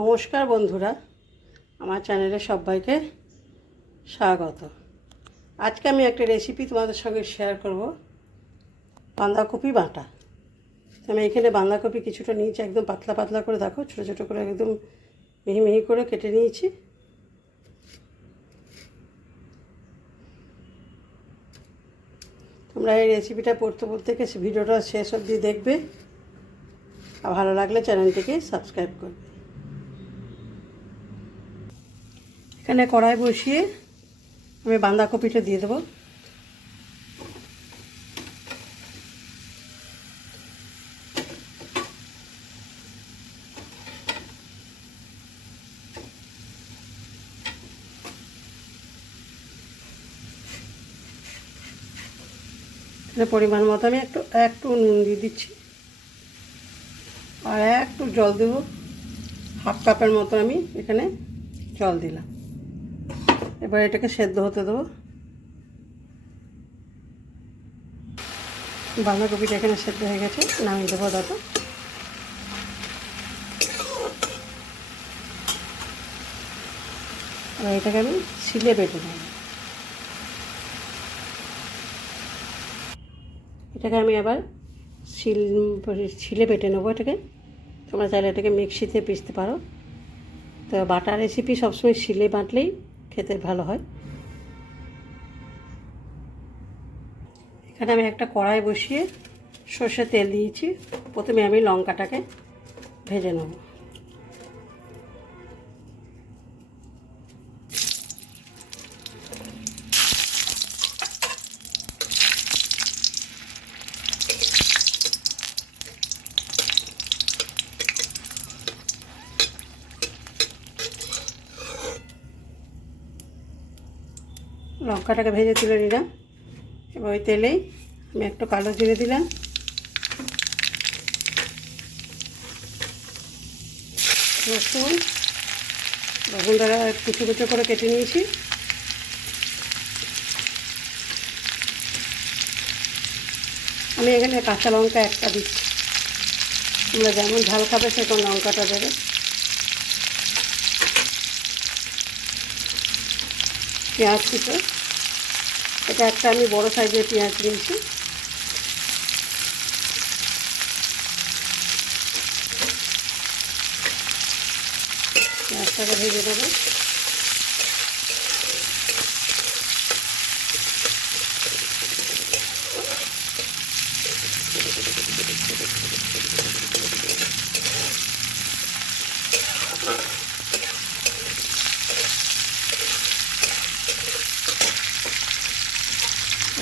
নমস্কার বন্ধুরা, আমার চ্যানেলে সবাইকে স্বাগত। আজকে আমি একটা রেসিপি তোমাদের সঙ্গে শেয়ার করব, বাঁধাকপি বাটা। আমি এখানে বাঁধাকপি কিছুটা নিয়েছি, একদম পাতলা পাতলা করে দেখো, ছোটো ছোটো করে একদম মিহি মিহি করে কেটে নিয়েছি। তোমরা এই রেসিপিটা পড়তে পড়তে ভিডিওটা শেষ অবধি দেখবে, আর ভালো লাগলে চ্যানেলটিকে সাবস্ক্রাইব করবে। এখানে কড়াই বসিয়ে আমি বাঁধাকপিটা দিয়ে দেবো। এখানে পরিমাণ মতো আমি একটু একটু নুন দিয়ে দিচ্ছি। আর একটু জল দেবো। হাফ কাপের মতো আমি এখানে জল দিলাম। এবার এটাকে সেদ্ধ হতে দেবো। বাঁধাকপিটা এখানে সেদ্ধ হয়ে গেছে, নামিয়ে দেবো দাদা আর এটাকে আমি শিলে বেটে নেব। এটাকে আমি আবার শিল, শিলে বেটে নেব এটাকে। তোমরা চাইলে এটাকে মিক্সিতে পিসতে পারো। তো বাটা রেসিপি সবসময় শিলে বাটলেই খেতে ভালো হয়। এখানে আমি একটা কড়াই বসিয়ে সর্ষে তেল দিয়েছি। প্রথমে আমি লঙ্কাটাকে ভেজে নেব। লঙ্কাটাকে ভেজে তুলে নিলাম। এবার ওই তেলেই আমি একটু কালো জিরে দিলাম। রসুন রসুন দ্বারা কুচু কুচু করে কেটে নিয়েছি। আমি এখানে কাঁচা লঙ্কা একটা দিচ্ছি। তোমরা যেমন ঝাল খাবে সেরকম লঙ্কাটা দেবে। পেঁয়াজ কুচো। এটা একটা আমি বড় সাইজের পেঁয়াজ নিয়েছি। পেঁয়াজটাকে ভেজে দেবো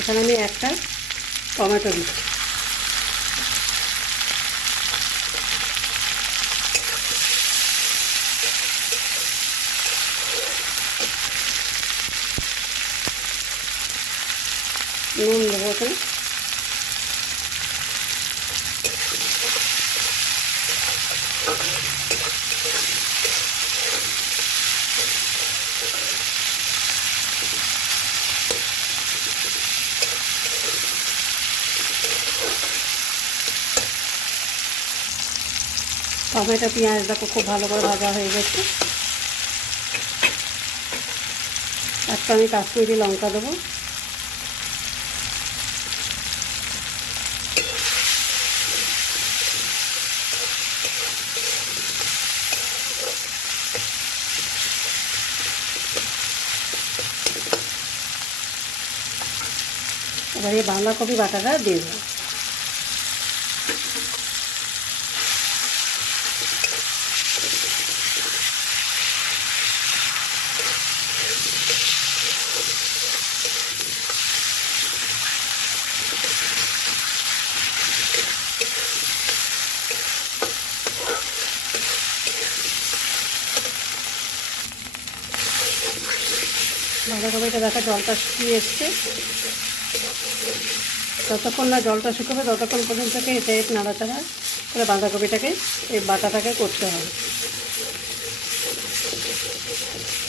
এখানে আমি একটা টমেটো দিচ্ছি। নুন দেবো এখানে টমেটো পেঁয়াজটাকে খুব ভালো করে ভাজা হয়ে গেছে। একটা আমি কাশ্মীরি লঙ্কা দেবো। এবার এই বাঁধাকপি বাটাটা দিয়ে দেবো। বাঁধাকপিটা দেখা জলটা শুকিয়ে এসছে। যতক্ষণ না জলটা শুকাবে ততক্ষণ পর্যন্ত এটা নাড়াচাড়া করে বাঁধাকপিটাকে, এই বাটাটাকে করতে হবে।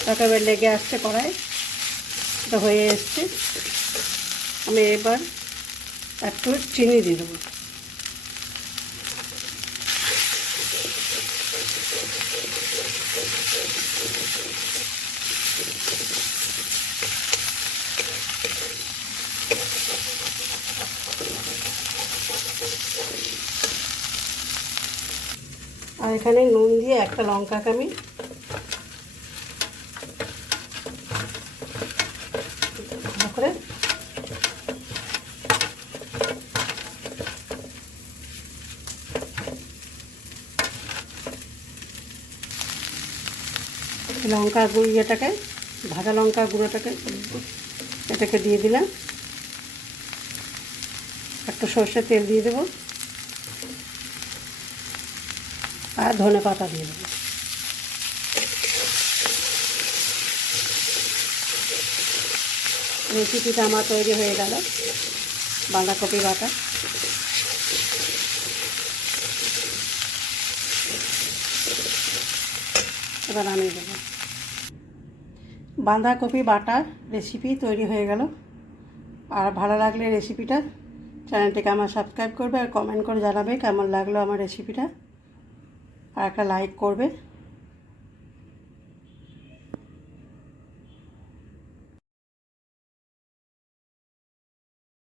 তারপরে লেগে আসছে কড়াই। এটা হয়ে এসছে। আমি এবার একটু চিনি দিয়ে দেবো। আর এখানে নুন দিয়ে একটা লঙ্কাকে আমি ভালো করে লঙ্কা গুঁড়ো ইয়েটাকে ভাজা লঙ্কা গুঁড়োটাকে এটাকে দিয়ে দিলাম। একটা সর্ষের তেল দিয়ে দেবো। আর ধনে পাতা দিয়ে দেবো। রেসিপিটা আমার তৈরি হয়ে গেল, বাঁধাকপি বাটা। এবার আমি দেবো। বাঁধাকপি বাটার রেসিপি তৈরি হয়ে গেল। আর ভালো লাগলে রেসিপিটা চ্যানেলটিকে আমার সাবস্ক্রাইব করবে আর কমেন্ট করে জানাবে কেমন লাগল আমার রেসিপিটা। আর একটা লাইক করবে।